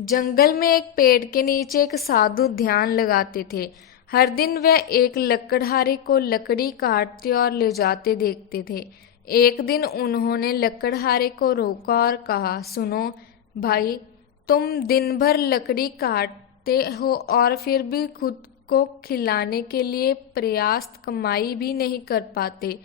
जंगल में एक पेड़ के नीचे एक साधु ध्यान लगाते थे। हर दिन वह एक लकड़हारे को लकड़ी काटते और ले जाते देखते थे। एक दिन उन्होंने लकड़हारे को रोका और कहा, सुनो भाई, तुम दिन भर लकड़ी काटते हो और फिर भी खुद को खिलाने के लिए पर्याप्त कमाई भी नहीं कर पाते।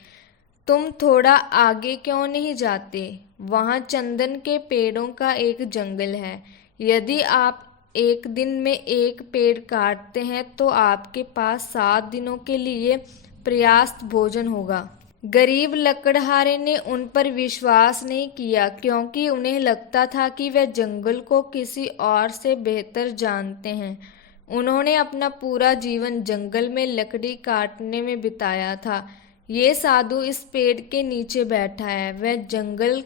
तुम थोड़ा आगे क्यों नहीं जाते? वहाँ चंदन के पेड़ों का एक जंगल है। यदि आप एक दिन में एक पेड़ काटते हैं तो आपके पास 7 दिनों के लिए पर्याप्त भोजन होगा। गरीब लकड़हारे ने उन पर विश्वास नहीं किया, क्योंकि उन्हें लगता था कि वे जंगल को किसी और से बेहतर जानते हैं। उन्होंने अपना पूरा जीवन जंगल में लकड़ी काटने में बिताया था। ये साधु इस पेड़ के नीचे बैठा है, वह जंगल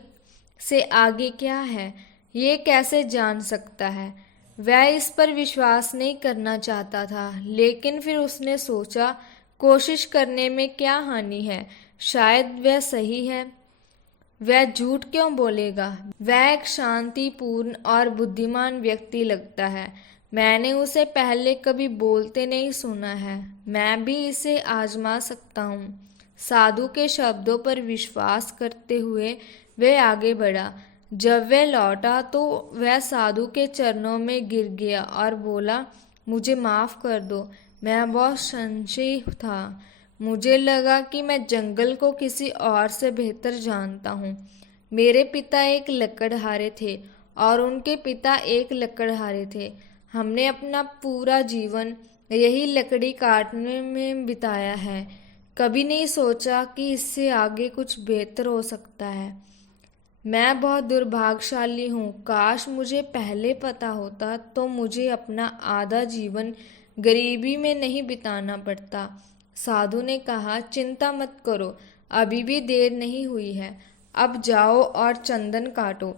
से आगे क्या है ये कैसे जान सकता है? वह इस पर विश्वास नहीं करना चाहता था, लेकिन फिर उसने सोचा, कोशिश करने में क्या हानि है, शायद वह सही है। वह झूठ क्यों बोलेगा? वह एक शांतिपूर्ण और बुद्धिमान व्यक्ति लगता है। मैंने उसे पहले कभी बोलते नहीं सुना है। मैं भी इसे आजमा सकता हूँ। साधु के शब्दों पर विश्वास करते हुए वह आगे बढ़ा। जब वह लौटा तो वह साधु के चरणों में गिर गया और बोला, मुझे माफ कर दो, मैं बहुत संशयी था। मुझे लगा कि मैं जंगल को किसी और से बेहतर जानता हूँ। मेरे पिता एक लकड़हारे थे और उनके पिता एक लकड़हारे थे। हमने अपना पूरा जीवन यही लकड़ी काटने में बिताया है। कभी नहीं सोचा कि इससे आगे कुछ बेहतर हो सकता है। मैं बहुत दुर्भाग्यशाली हूँ। काश मुझे पहले पता होता तो मुझे अपना आधा जीवन गरीबी में नहीं बिताना पड़ता। साधु ने कहा, चिंता मत करो, अभी भी देर नहीं हुई है। अब जाओ और चंदन काटो।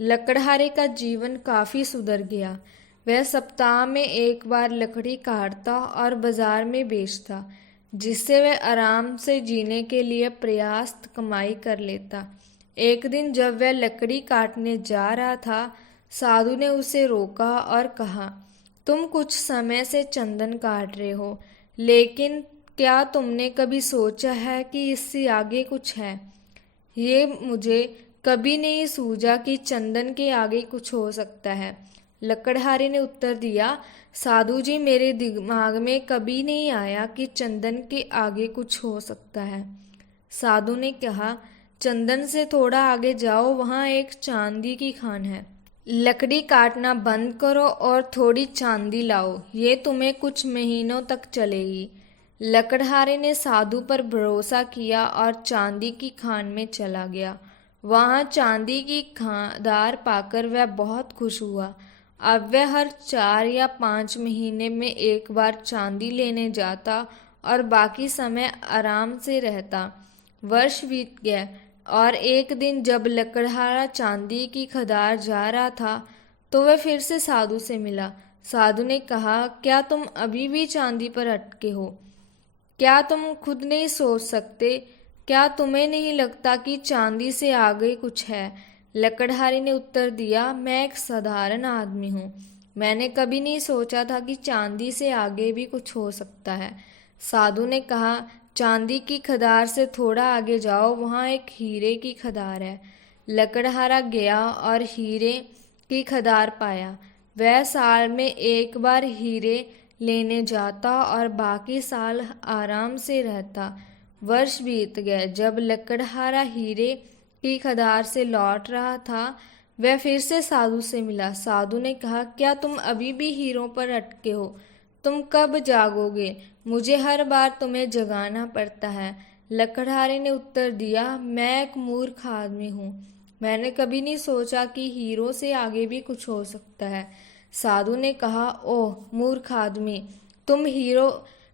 लकड़हारे का जीवन काफी सुधर गया। वह सप्ताह में एक बार लकड़ी काटता और बाजार में बेचता, जिससे वह आराम से जीने के लिए पर्याप्त कमाई कर लेता। एक दिन जब वह लकड़ी काटने जा रहा था, साधु ने उसे रोका और कहा, तुम कुछ समय से चंदन काट रहे हो, लेकिन क्या तुमने कभी सोचा है कि इससे आगे कुछ है? ये मुझे कभी नहीं सूझा कि चंदन के आगे कुछ हो सकता है। लकड़हारे ने उत्तर दिया, साधु जी, मेरे दिमाग में कभी नहीं आया कि चंदन के आगे कुछ हो सकता है। साधु ने कहा, चंदन से थोड़ा आगे जाओ, वहाँ एक चांदी की खान है। लकड़ी काटना बंद करो और थोड़ी चांदी लाओ, ये तुम्हें कुछ महीनों तक चलेगी। लकड़हारे ने साधु पर भरोसा किया और चांदी की खान में चला गया। वहाँ चांदी की खादार पाकर वह बहुत खुश हुआ। अब वह हर 4 या 5 महीने में एक बार चांदी लेने जाता और बाकी समय आराम से रहता। वर्ष बीत गए और एक दिन जब लकड़हारा चांदी की खदार जा रहा था तो वह फिर से साधु से मिला। साधु ने कहा, क्या तुम अभी भी चांदी पर अटके हो? क्या तुम खुद नहीं सोच सकते? क्या तुम्हें नहीं लगता कि चांदी से आगे कुछ है? लकड़हारे ने उत्तर दिया, मैं एक साधारण आदमी हूँ। मैंने कभी नहीं सोचा था कि चांदी से आगे भी कुछ हो सकता है। साधु ने कहा, चांदी की खदार से थोड़ा आगे जाओ, वहाँ एक हीरे की खदार है। लकड़हारा गया और हीरे की खदार पाया। वह साल में एक बार हीरे लेने जाता और बाकी साल आराम से रहता। वर्ष बीत गए। जब लकड़हारा हीरे की खदार से लौट रहा था, वह फिर से साधु से मिला। साधु ने कहा, क्या तुम अभी भी हीरों पर अटके हो? तुम कब जागोगे? मुझे हर बार तुम्हें जगाना पड़ता है। लकड़हारे ने उत्तर दिया, मैं एक मूर्ख आदमी हूँ। मैंने कभी नहीं सोचा कि हीरों से आगे भी कुछ हो सकता है। साधु ने कहा, ओह मूर्ख आदमी, तुम हीरो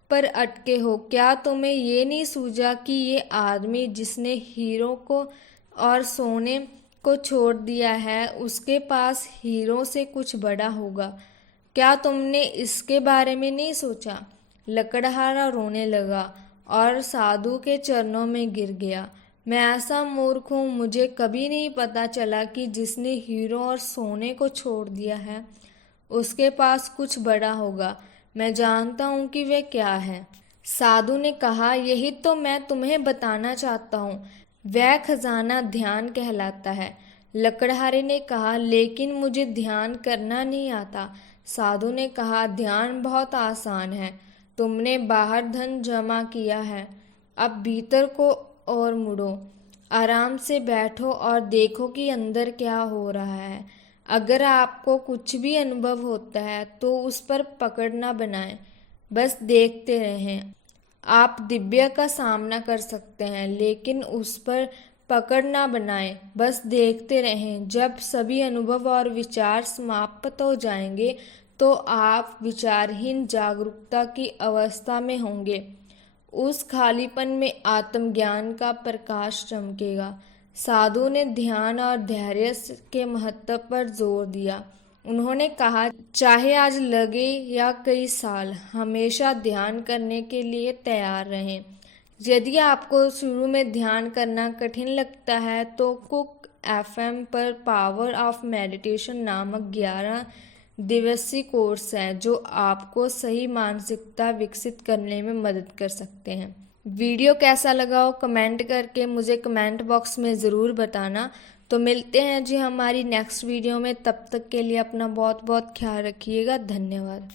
पर अटके हो। क्या तुम्हें ये नहीं सूझा कि ये आदमी जिसने हीरो को और सोने को छोड़ दिया है, उसके पास हीरो से कुछ बड़ा होगा? क्या तुमने इसके बारे में नहीं सोचा? लकड़हारा रोने लगा और साधु के चरणों में गिर गया। मैं ऐसा मूर्ख हूँ, मुझे कभी नहीं पता चला कि जिसने हीरो और सोने को छोड़ दिया है उसके पास कुछ बड़ा होगा। मैं जानता हूँ कि वह क्या है। साधु ने कहा, यही तो मैं तुम्हें बताना चाहता हूँ। वह खजाना ध्यान कहलाता है। लकड़हारे ने कहा, लेकिन मुझे ध्यान करना नहीं आता। साधु ने कहा, ध्यान बहुत आसान है। तुमने बाहर धन जमा किया है, अब भीतर को और मुड़ो। आराम से बैठो और देखो कि अंदर क्या हो रहा है। अगर आपको कुछ भी अनुभव होता है तो उस पर पकड़ ना बनाएं, बस देखते रहें। आप दिव्य का सामना कर सकते हैं, लेकिन उस पर पकड़ ना बनाएं, बस देखते रहें। जब सभी अनुभव और विचार समाप्त हो जाएंगे तो आप विचारहीन जागरूकता की अवस्था में होंगे। उस खालीपन में आत्मज्ञान का प्रकाश चमकेगा। साधु ने ध्यान और धैर्य के महत्व पर जोर दिया। उन्होंने कहा, चाहे आज लगे या कई साल, हमेशा ध्यान करने के लिए तैयार रहें। यदि आपको शुरू में ध्यान करना कठिन लगता है तो कुक एफएम पर पावर ऑफ मेडिटेशन नामक 11 दिवसीय कोर्स है जो आपको सही मानसिकता विकसित करने में मदद कर सकते हैं। वीडियो कैसा लगा हो कमेंट करके मुझे कमेंट बॉक्स में ज़रूर बताना। तो मिलते हैं जी हमारी नेक्स्ट वीडियो में। तब तक के लिए अपना बहुत बहुत ख्याल रखिएगा। धन्यवाद।